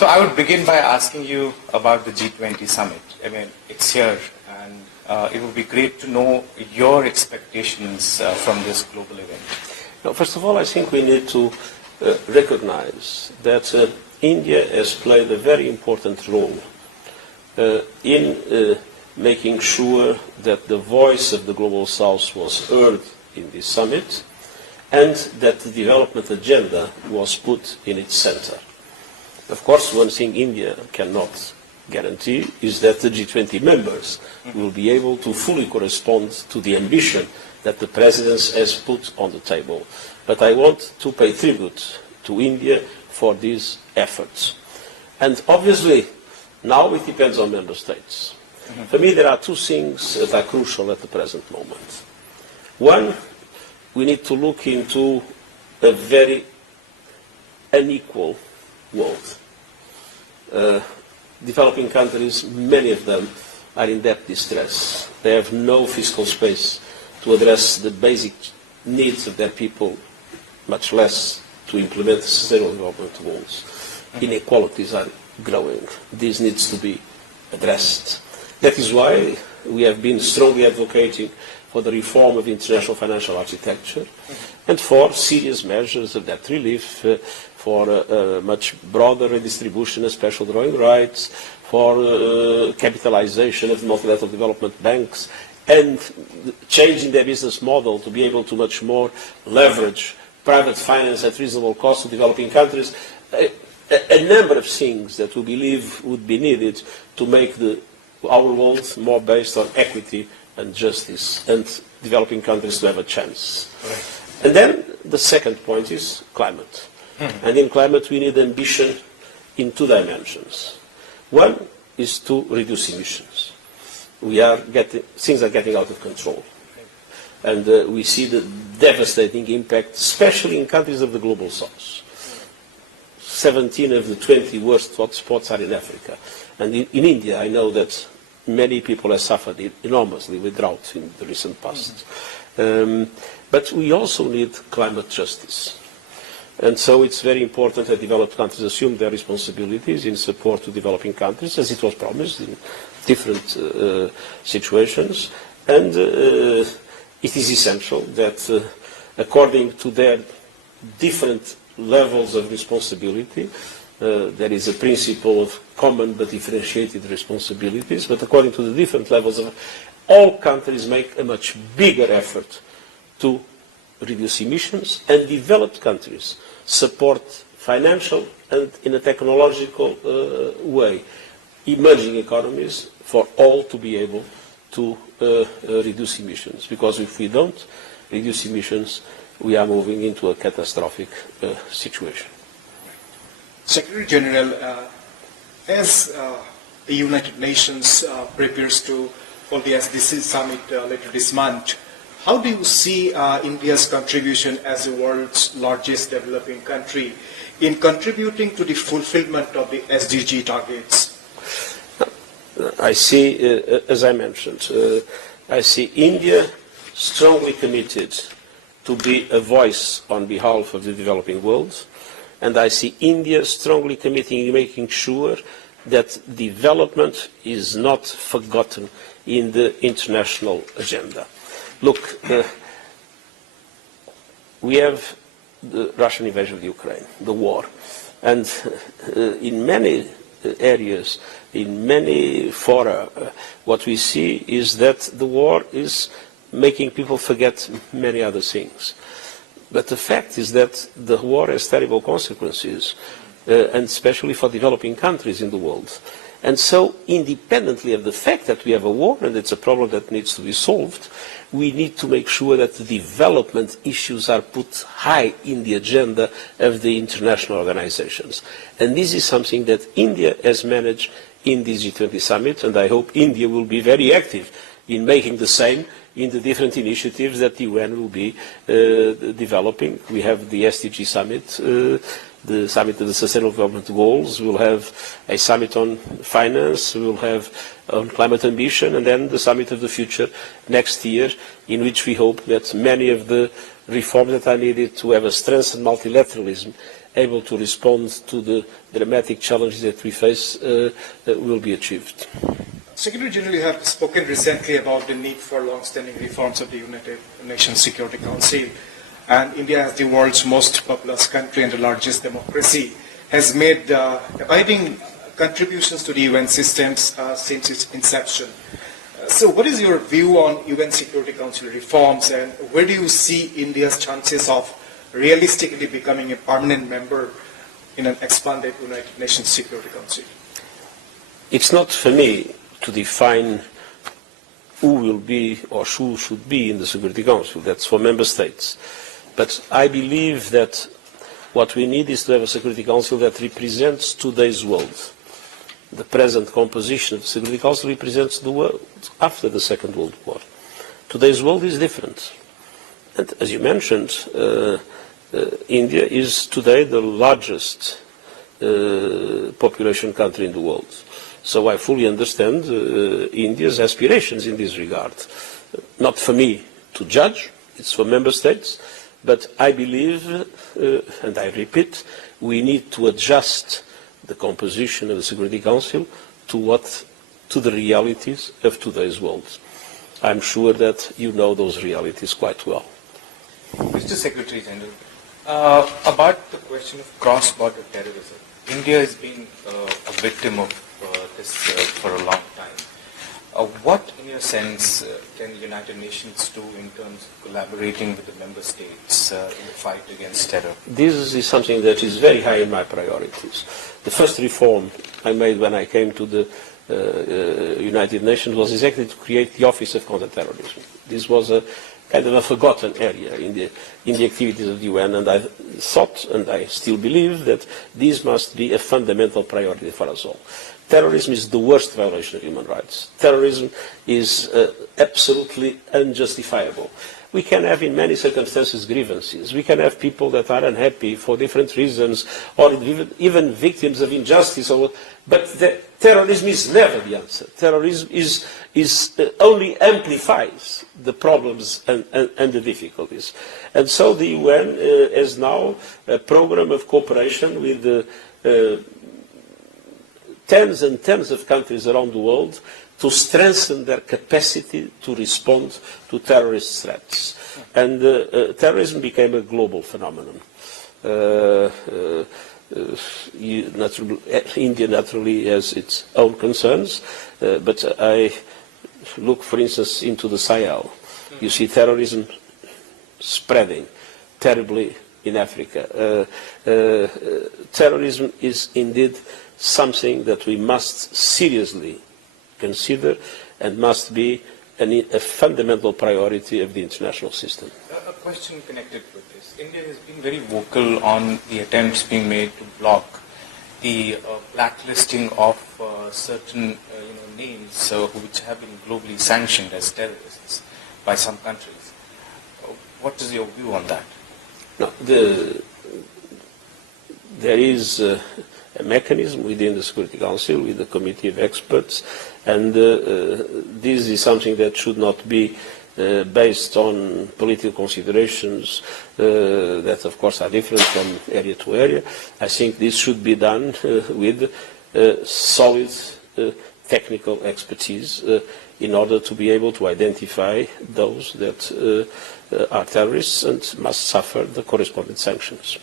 So I would begin by asking you about the G20 summit. I mean, it's here, and it would be great to know your expectations from this global event. Now, first of all, I think we need to recognize that India has played a very important role in making sure that the voice of the Global South was heard in this summit and that the development agenda was put in its center. Of course, one thing India cannot guarantee is that the G20 members will be able to fully correspond to the ambition that the President has put on the table. But I want to pay tribute to India for these efforts. And obviously, now it depends on member states. For me, there are two things that are crucial at the present moment. One, we need to look into a very unequal world. Developing countries, many of them are in debt distress. They have no fiscal space to address the basic needs of their people, much less to implement sustainable development goals. Inequalities are growing. This needs to be addressed. That is why we have been strongly advocating for the reform of international financial architecture and for serious measures of debt relief, for a much broader redistribution of special drawing rights, for capitalization of multilateral development banks, and changing their business model to be able to much more leverage private finance at reasonable cost to developing countries. A number of things that we believe would be needed to make our world more based on equity and justice, and developing countries to have a chance. Right. And then the second point is climate. And in climate we need ambition in two dimensions. One is to reduce emissions. Things are getting out of control. And we see the devastating impact, especially in countries of the Global South. 17 of the 20 worst hotspots are in Africa. And in India, I know that many people have suffered enormously with drought in the recent past. But we also need climate justice. And so it's very important that developed countries assume their responsibilities in support to developing countries, as it was promised in different situations. And it is essential that according to their different levels of responsibility, there is a principle of common but differentiated responsibilities, but according to the different levels of all countries make a much bigger effort to reduce emissions, and developed countries support financial and in a technological way emerging economies for all to be able to reduce emissions. Because if we don't reduce emissions, we are moving into a catastrophic situation. Secretary General, as the United Nations prepares to hold the SDC summit later this month, how do you see India's contribution as the world's largest developing country in contributing to the fulfillment of the SDG targets? I see, as I mentioned, I see India strongly committed to be a voice on behalf of the developing world, and I see India strongly committing to making sure that development is not forgotten in the international agenda. Look, we have the Russian invasion of Ukraine, the war, and in many areas, in many fora, what we see is that the war is making people forget many other things. But the fact is that the war has terrible consequences, and especially for developing countries in the world. And so, independently of the fact that we have a war, and it's a problem that needs to be solved, we need to make sure that the development issues are put high in the agenda of the international organizations. And this is something that India has managed in the G20 summit, and I hope India will be very active in making the same in the different initiatives that the UN will be developing. We have the SDG summit, the summit of the Sustainable Development Goals, we'll have a summit on finance, we'll have on climate ambition, and then the summit of the future next year, in which we hope that many of the reforms that are needed to have a strengthened multilateralism able to respond to the dramatic challenges that we face will be achieved. Secretary General, you have spoken recently about the need for long-standing reforms of the United Nations Security Council, and India, as the world's most populous country and the largest democracy, has made abiding contributions to the UN systems since its inception. So what is your view on UN Security Council reforms, and where do you see India's chances of realistically becoming a permanent member in an expanded United Nations Security Council? It's not for me to define who will be or who should be in the Security Council. That's for member states. But I believe that what we need is to have a Security Council that represents today's world. The present composition of the Security Council represents the world after the Second World War. Today's world is different. And as you mentioned, India is today the largest population country in the world. So I fully understand India's aspirations in this regard. Not for me to judge, it's for member states, but I believe, and I repeat, we need to adjust the composition of the Security Council to the realities of today's world. I'm sure that you know those realities quite well. Mr. Secretary General, about the question of cross-border terrorism, India has been a victim of this for a long time. What, in your sense, can the United Nations do in terms of collaborating with the member states in the fight against terror? This is something that is very high in my priorities. The first reform I made when I came to the United Nations was exactly to create the Office of Counterterrorism. This was a kind of a forgotten area in the activities of the UN, and I thought, and I still believe, that this must be a fundamental priority for us all. Terrorism is the worst violation of human rights. Terrorism is absolutely unjustifiable. We can have in many circumstances grievances. We can have people that are unhappy for different reasons, or even victims of injustice. But terrorism is never the answer. Terrorism only amplifies the problems and the difficulties. And so the UN has now a program of cooperation with tens and tens of countries around the world to strengthen their capacity to respond to terrorist threats. And terrorism became a global phenomenon. India naturally has its own concerns, but I look, for instance, into the Sahel. You see terrorism spreading terribly in Africa. Terrorism is indeed something that we must seriously consider and must be a fundamental priority of the international system. A question connected with this. India has been very vocal on the attempts being made to block the blacklisting of certain names which have been globally sanctioned as terrorists by some countries. What is your view on that? No, there is a mechanism within the Security Council with a committee of experts, and this is something that should not be based on political considerations that, of course, are different from area to area. I think this should be done with solid technical expertise in order to be able to identify those that are terrorists and must suffer the corresponding sanctions.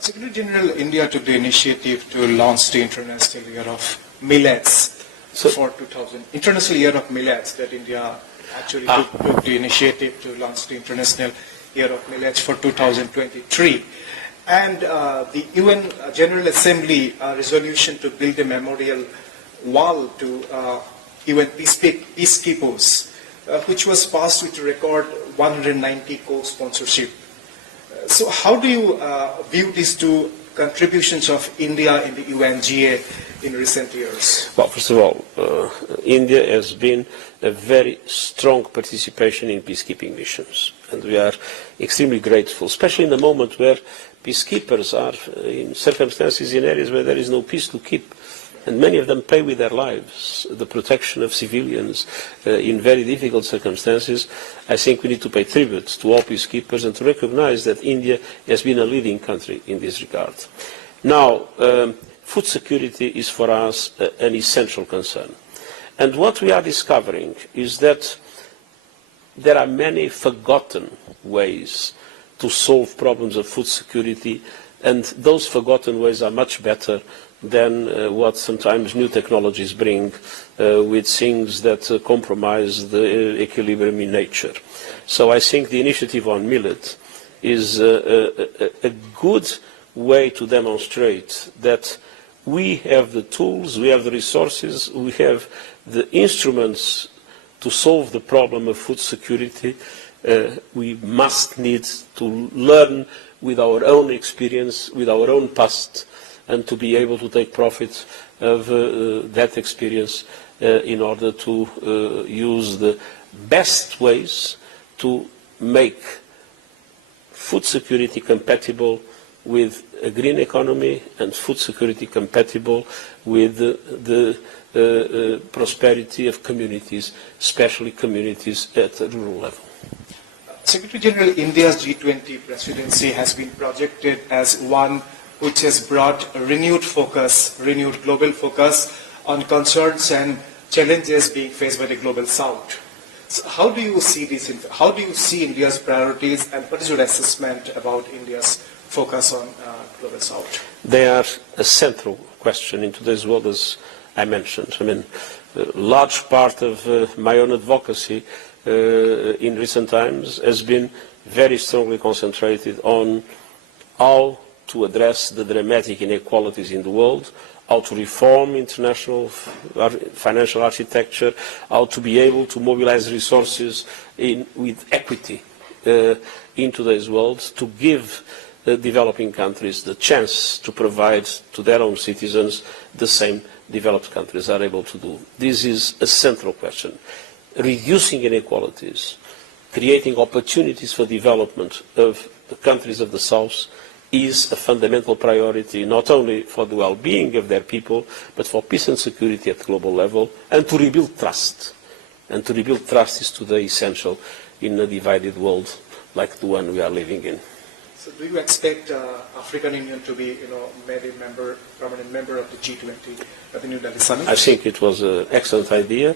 Secretary General, India took the initiative to launch the International Year of Millets for 2000. International Year of Millets, that India actually took the initiative to launch the International Year of Millets for 2023. And the UN General Assembly resolution to build a memorial wall to UN peacekeepers, which was passed with a record 190 co-sponsorship. So how do you view these two contributions of India in the UNGA in recent years? Well, first of all, India has been a very strong participation in peacekeeping missions, and we are extremely grateful, especially in the moment where peacekeepers are in circumstances in areas where there is no peace to keep. and many of them pay with their lives, the protection of civilians in very difficult circumstances, I think we need to pay tribute to all peacekeepers and to recognize that India has been a leading country in this regard. Now, food security is for us an essential concern. And what we are discovering is that there are many forgotten ways to solve problems of food security, and those forgotten ways are much better than what sometimes new technologies bring with things that compromise the equilibrium in nature. So I think the initiative on millet is a good way to demonstrate that we have the tools, we have the resources, we have the instruments to solve the problem of food security. We must need to learn with our own experience, with our own past, and to be able to take profit of that experience in order to use the best ways to make food security compatible with a green economy and food security compatible with the prosperity of communities, especially communities at a rural level. Secretary General, India's G20 presidency has been projected as one which has brought a renewed focus, renewed global focus on concerns and challenges being faced by the global south. So how do you see this? How do you see India's priorities, and what is your assessment about India's focus on global south? They are a central question in today's world, as I mentioned. I mean, a large part of my own advocacy in recent times has been very strongly concentrated on how to address the dramatic inequalities in the world, how to reform international financial architecture, how to be able to mobilize resources with equity in today's world, to give developing countries the chance to provide to their own citizens the same developed countries are able to do. This is a central question. Reducing inequalities, creating opportunities for development of the countries of the South is a fundamental priority, not only for the well-being of their people, but for peace and security at global level, and to rebuild trust. And to rebuild trust is today essential in a divided world like the one we are living in. So do you expect African Union to be, made a permanent member of the G20 at the New Delhi summit? I think it was an excellent idea.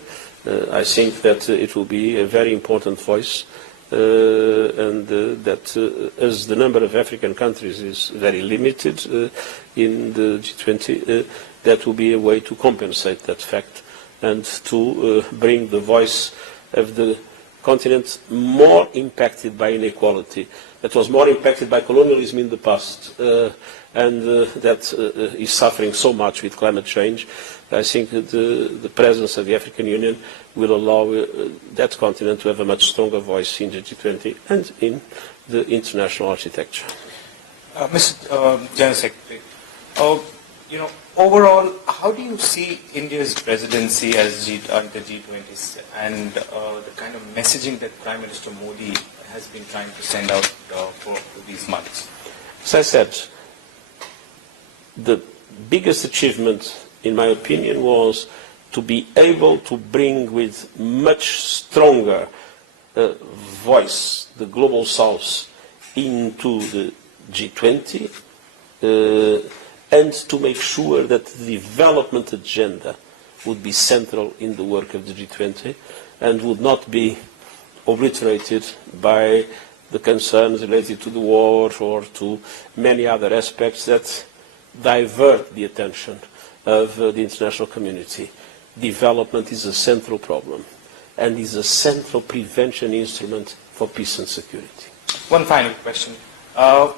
I think that it will be a very important voice, and that as the number of African countries is very limited in the G20, that will be a way to compensate that fact and to bring the voice of the continent more impacted by inequality, that was more impacted by colonialism in the past, and that is suffering so much with climate change. I think that the presence of the African Union will allow that continent to have a much stronger voice in the G20 and in the international architecture. Mr. General Secretary, overall, how do you see India's presidency as the G20 and the kind of messaging that Prime Minister Modi has been trying to send out for these months? As I said, the biggest achievement, in my opinion, was to be able to bring with much stronger voice the Global South into the G20 and to make sure that the development agenda would be central in the work of the G20 and would not be obliterated by the concerns related to the war or to many other aspects that divert the attention of the international community. Development is a central problem and is a central prevention instrument for peace and security. One final question. How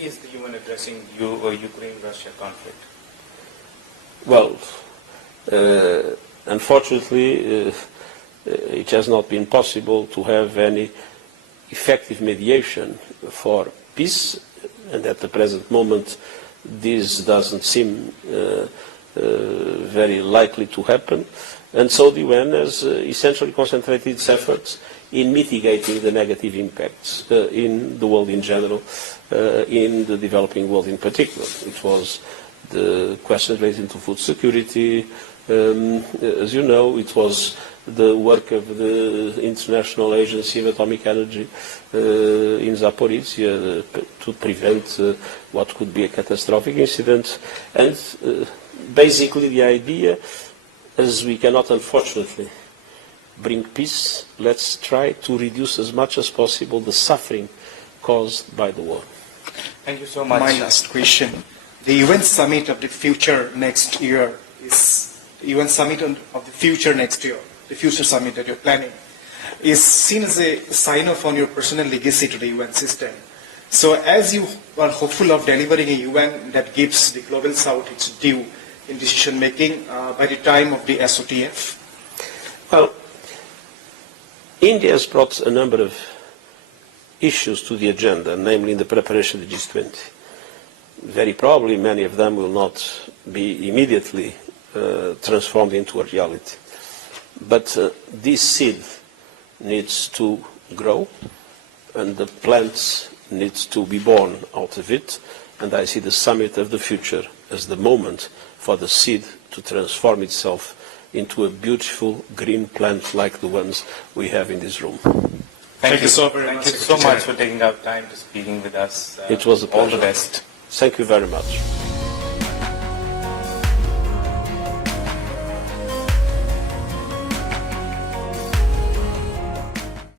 is the UN addressing Ukraine-Russia conflict? Well, unfortunately, it has not been possible to have any effective mediation for peace, and at the present moment this doesn't seem very likely to happen. And so the UN has essentially concentrated its efforts in mitigating the negative impacts in the world in general, in the developing world in particular. It was the questions relating to food security. As you know, it was the work of the International Agency of Atomic Energy in Zaporizhia to prevent what could be a catastrophic incident. And basically the idea, as we cannot unfortunately bring peace, let's try to reduce as much as possible the suffering caused by the war. Thank you so much. My last question. The UN Summit of the Future next year is the UN Summit of the Future next year, the future summit that you're planning, is seen as a sign-off on your personal legacy to the UN system. So as you are hopeful of delivering a UN that gives the Global South its due in decision-making by the time of the SOTF? Well, India has brought a number of issues to the agenda, namely in the preparation of the G20. Very probably many of them will not be immediately transformed into a reality. But this seed needs to grow, and the plants needs to be born out of it, and I see the summit of the future as the moment for the seed to transform itself into a beautiful green plant like the ones we have in this room. Thank you so very Thank much, you so Secretary much for taking out time to speaking with us. It was a pleasure. All the best. Thank you very much.